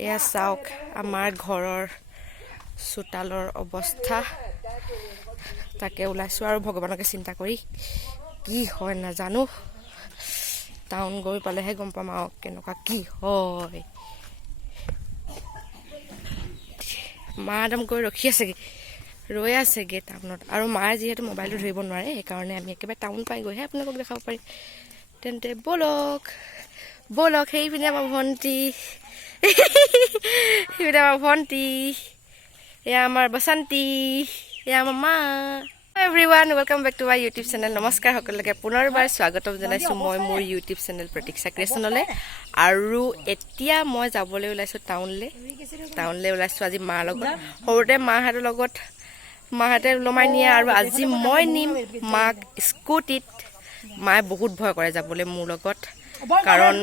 এয়া চাওক আমাৰ ঘৰৰ চোতালৰ অৱস্থা তাকে ওলাইছোঁ আৰু ভগৱানকে চিন্তা কৰি কি হয় নাজানো টাউন গৈ পালেহে গম পাম আৰু কেনেকুৱা কি হয় মা একদম গৈ ৰখি আছেগে ৰৈ আছেগে টাউনত আৰু মায়ে যিহেতু মোবাইলটো ধৰিব নোৱাৰে সেইকাৰণে আমি একেবাৰে টাউন পাই গৈহে আপোনালোকক দেখাব পাৰিম তেন্তে ব'লক ব'লক সেইপিনে আমাৰ ভণ্টি সেইপিনে আমাৰ ভণ্টি এয়া আমাৰ বসন্তী এয়া আমাৰ মা everyone welcome back to my YouTube channel নমস্কাৰ সকলোকে পুনৰবাৰ স্বাগতম জনাইছোঁ মই মোৰ ইউটিউব চেনেল প্ৰতীক্ষা ক্ৰিয়েশ্যনলৈ আৰু এতিয়া মই যাবলৈ ওলাইছোঁ টাউনলৈ ওলাইছোঁ আজি মাৰ লগত সৰুতে মাহঁতে ওলমাই নিয়ে আৰু আজি মই নিম মাক স্কুটিত মায়ে বহুত ভয় কৰে যাবলৈ মোৰ লগত কাৰণ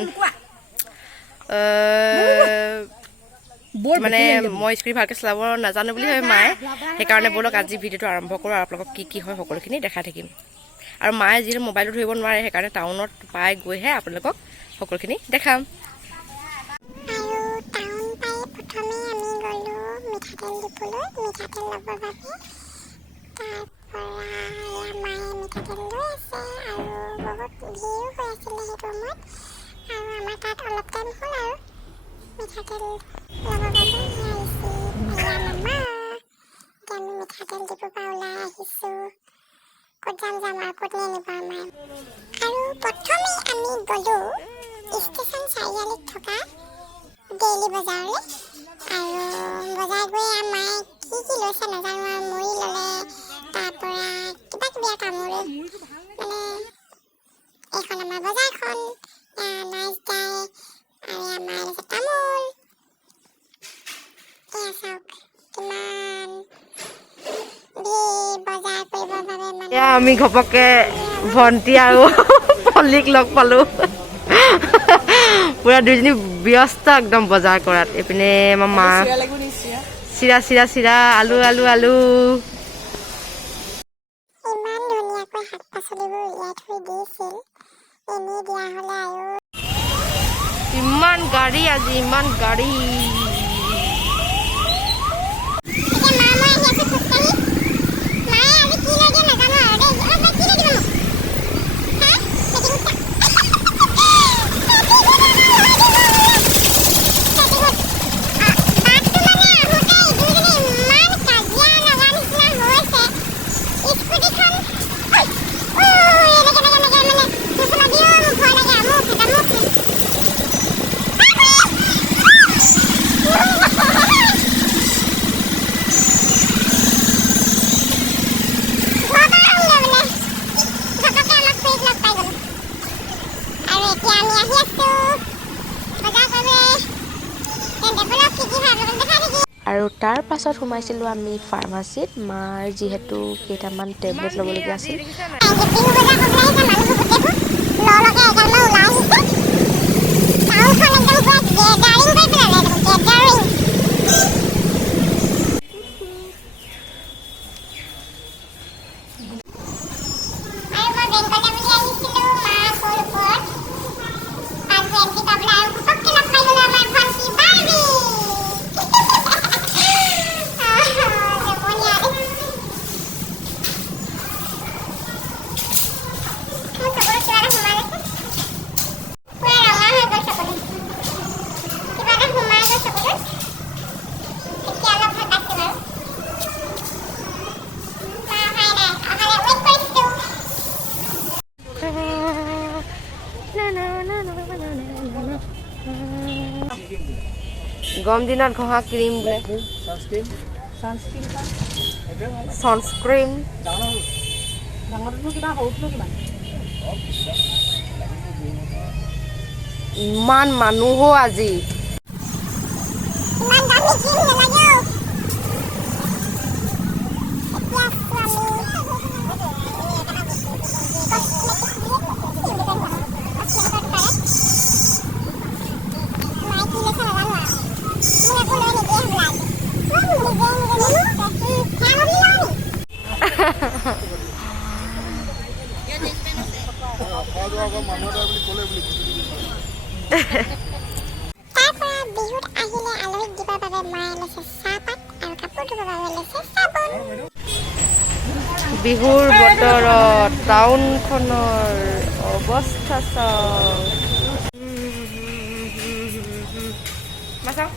মানে মই স্কুটি ভালকৈ চলাব নাজানো বুলি ভাবে মায়ে সেইকাৰণে ব'লক আজি ভিডিঅ'টো আৰম্ভ কৰোঁ আৰু আপোনালোকক কি হয় সকলোখিনি দেখাই থাকিম আৰু মায়ে যিহেতু মোবাইলটো ধৰিব নোৱাৰে সেইকাৰণে টাউনত পাই গৈহে আপোনালোকক সকলোখিনি দেখাম মিঠাতেল ল'বৰ বাবে আহিছোঁ এয়া মামা এতিয়া আমি মিঠাতেল দিব পৰা ওলাই আহিছোঁ ক'ত যাম আৰু ক'ত নিনিব আমাৰ আৰু প্ৰথমে আমি গ'লোঁ ষ্টেচন চাৰিআলিত থকা ডেইলি বজাৰলৈ আৰু বজাৰ গৈ মায়ে কি লৈছে নাজানো আৰু মুড়ি ল'লে তাৰপৰা কিবা কিবি কামোৰে মানে এইখন আমাৰ বজাৰখন নাইচ গাই আৰু আমাৰ তামোল এয়া চাওক কিমান বজাৰ কৰিবৰ বাবে মানে এয়া আমি ঘপককে ভণ্টি আৰু পল্লীক লগ পালোঁ পুৰা দুইজনী ব্যস্ত একদম বজাৰ কৰাত এইপিনে আমাৰ মা চিৰা আলু ইমান ধুনীয়াকৈ শাক পাচলিবোৰ উলিয়াই থৈ দিছিল এনেই দিয়া হ'লে আৰু ইমান গাড়ী আজি ইমান গাড়ী আৰু তাৰ পাছত সোমাইছিলোঁ আমি ফাৰ্মাচীত মাৰ যিহেতু কেইটামান টেবলেট ল'বলগীয়া আছিল গৰম দিনত ঘঁহা ক্ৰীম বোলে ছানস্ক্ৰীম ইমান মানুহো আজি তাৰপৰা বিহুত আহিলে বিহুৰ বতৰত টাউনখনৰ অৱস্থা চাওক। মাচাও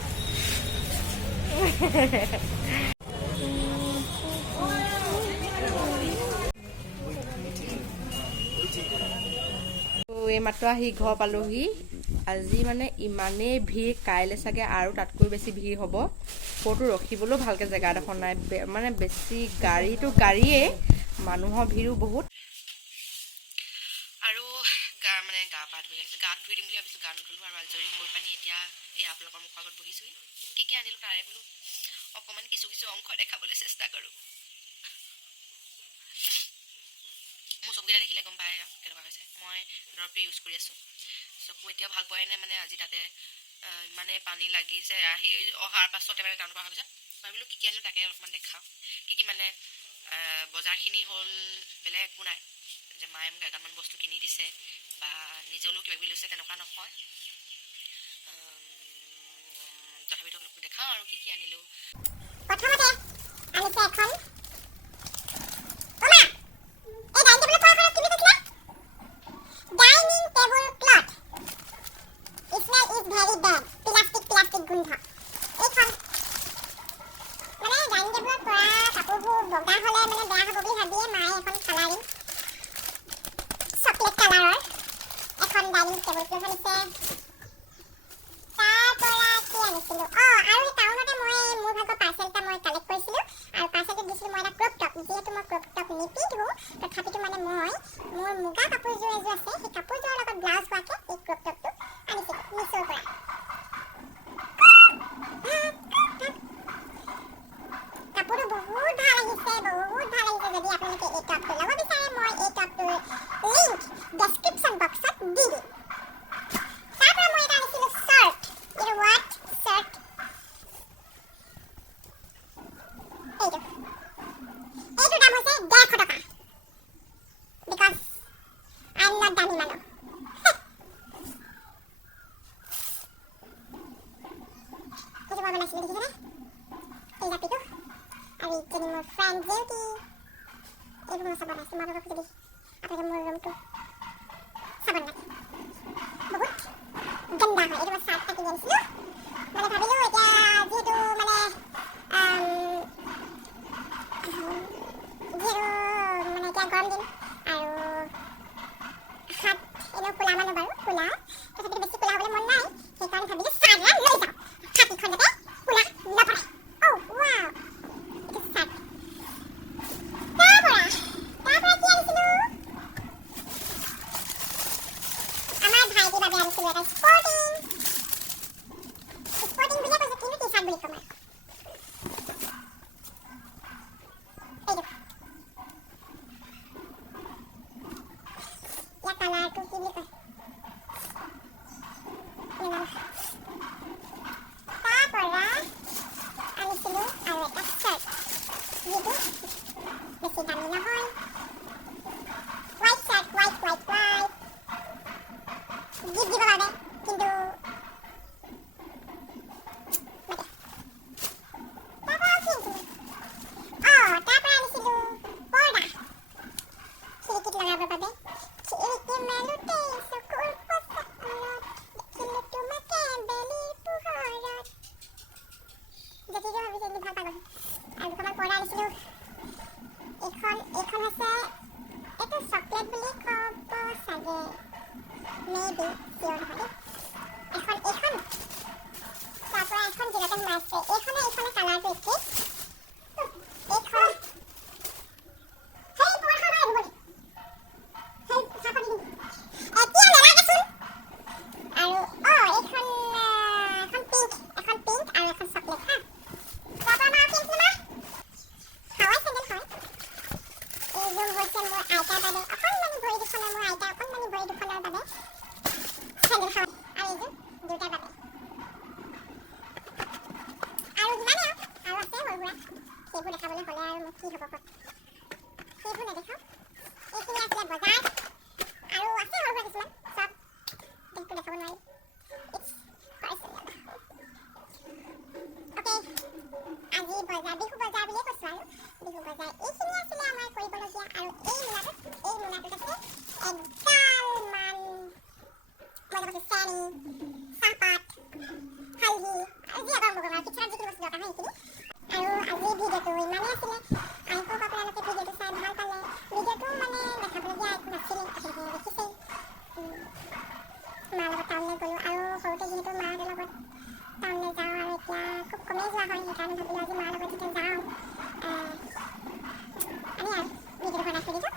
এইমাত্ৰ আহি ঘৰ পালোহি। আজি মানে ইমানেই ভিৰ, কাইলৈ চাগে আৰু তাতকৈ বেছি ভিৰ হ'ব। ক'তো ৰখিবলৈও ভালকৈ জেগা এডোখৰ নাই, মানে বেছি গাড়ীটো গাড়ীয়ে, মানুহৰ ভিৰো বহুত। আৰু মানে গা পা ধুই আহিছোঁ, গা ধুই দিম বুলি ভাবিছোঁ, গা নুধুলোঁ আৰু আজৰি হৈ পানি এতিয়া এই আপোনালোকৰ মুখৰ আগত বহিছোঁহি। কি আনিলোঁ তাৰে বোলো অকণমান কিছু অংশ দেখাবলৈ চেষ্টা কৰোঁ। মোৰ চকুকেইটা দেখিলে গম পায় কেনেকুৱা হৈছে। মই দৰৱটো ইউজ কৰি আছোঁ। চকু এতিয়াও ভাল পোৱাই নাই, মানে আজি তাতে ইমানে পানী লাগিছে। আহি অহাৰ পাছতে মানে টাউনৰ পৰা অহাৰ পিছত ভাবিলোঁ কি আনিলোঁ তাকে অলপমান দেখাওঁ। কি মানে বজাৰখিনি হ'ল, বেলেগ একো নাই যে মায়ে মোক এগালমান বস্তু কিনি দিছে বা নিজলৈও কিবা কিবি লৈছে, তেনেকুৱা নহয়। তথাপিতো অলপ দেখাওঁ আৰু কি আনিলোঁ। প্ৰথমতে আনিছে এখন dining table cloth. Smell is very bed. Plastic গোন্ধ। এইখন মানে ডাইনিং টেবুলত পৰা কাপোৰবোৰ বগা হ'লে মানে বেয়া হ'ব বুলি ভাবিয়ে মায়ে এখন কালাৰিং চকলেট কালাৰৰ এখন ডাইনিং টেবুল ক্লথ আনিছে। তাৰ পৰা কি আনিছিলোঁ, আৰু টাউনতে মই মোৰ ভাগৰ পাৰ্চেল এটা মই কালেক্ট কৰিছিলোঁ, আৰু পাৰ্চেলটো দিছিলোঁ মই এটা ক্ৰপ টপ। যিহেতু মই ক্ৰপ টপ নিপিন্ধোঁ, তথাপিতো মানে মই মোৰ মুগা কাপোৰযোৰ এযোৰ আছে, সেই কাপোৰযোৰৰ লগত ব্লাউজ হোৱাকৈ এই ক্ৰপ টপটো আনিছিলোঁ মিছ'ৰ পৰা। কাপোৰটো বহুত ভাল আহিছে, বহুত ভাল আহিছে। যদি আপোনালোকে এই টপটো ল'ব বিচাৰে, মই এই টপটোৰ লিংক ডেছক্ৰিপশ্যন বক্সত দি দিম। তাৰ পৰা মই এটা আনিছিলোঁ চাৰ্ট। এইটো হোৱাইট চাৰ্ট, এইটো দাম হৈছে 150 টকা। বিকজ আই এম নট দামী মানুহ। সেইটো মই বনাইছিলোঁ, দেখিছেনে এই জাপিটো। আৰু এইখিনি মোৰ ফ্ৰেণ্ড জেউটি। এইবোৰ মই চব বনাইছোঁ। মই ভাবক যদি আপোনালোকে মোৰ ৰুমটো চাব নালাগে, বহুত গন্দা হয়। এইটো মই চাৰ্ট এটা কিনি আনিছিলোঁ, মানে ভাবিলোঁ এতিয়া যিহেতু মানে এতিয়া গৰম দিন আৰু হাত এনেও কোলা মানুহ বাৰু, কোলা তথাপিতো বেছি কোলা হ'বলৈ মন নাই। সেইকাৰণে ভাবিলোঁ চাৰ্ট এটা লৈ যাওঁ, হাতীখন যাতে কোলা নপৰে। ৱাও, এইটো চাৰ্ট। তাৰ পৰা কি আনিছিলোঁ, আমাৰ ভাইটিৰ বাবে আনিছিলোঁ এটা স্পৰ্টিং বুলিয়ে কৈছোঁ, কিন্তু টি চাৰ্ট বুলি ক'ম আৰু। ইয়াৰ কালাৰটো কি বুলি কয় নাজানো। তাৰ পৰা আনিছিলোঁ আৰু এটা চাৰ্ট, যিটো বেছি দামী নহয়। হোৱাইট চাৰ্ট, হোৱাইট গিফ্ট দিবৰ বাবে, কিন্তু তাৰ পৰা কি আনিছিলোঁ, তাৰ পৰা আনিছিলোঁ পৰ্দা খিৰিকীত লগাবৰ বাবে। খিৰিকী মেলোঁতে চকুৰ পচাৰত দেখিলোঁ তোমাকে বেলিৰ পোহৰত। যেতিয়াকে ভাবিছোঁ এদিন ভাল পাগল। আৰু দুখনমান পৰ্দা আনিছিলোঁ। এইখন হৈছে, এইটো চকলেট বুলি ক'ব চাগে, মেবি, চিয়ৰ নহয় দেই। এইখন তাৰ পৰা এখন জিৰতে সোমাইছে। এইখনে কালাৰটো একেই। এইখন সেইবোৰ দেখাবলৈ হ'লে আৰু মোক কি হ'ব ক'ত, সেইবোৰ নেদেখাওঁ। এইখিনি আছিলে বজাৰ, আৰু আছে সৰু সুৰা কিছুমান, চব সেইটো দেখাব নোৱাৰি। অ'কে, আজি বজাৰ, বিহু বজাৰ বুলিয়ে কৈছোঁ আৰু। বিহু বজাৰ এইখিনি আছিলে আমাৰ কৰিবলগীয়া। চাহপাত হালধি আৰু যি আগৰ বগা কিচেনত যিখিনি বস্তু দৰকাৰ হয় সেইখিনি আৰু আজি ভিডিঅ'টো ইমানেই আছিলে আই হোপ আপোনালোকে ভিডিঅ'টো চাই ভাল পালে ভিডিঅ'টো মানে দেখাবলগীয়া একো নাছিলে আপোনালোকে দেখিছেই মাৰ লগত টাউনলৈ গ'লোঁ আৰু সৰুতে যিহেতু মাহঁতৰ লগত টাউনলৈ যাওঁ আৰু এতিয়া খুব কমেই যোৱা হয় সেইকাৰণে ভাবিলোঁ আজি মাৰ লগত যেতিয়া যাওঁ আমি আৰু ভিডিঅ'টো বনাই থৈ দিছোঁ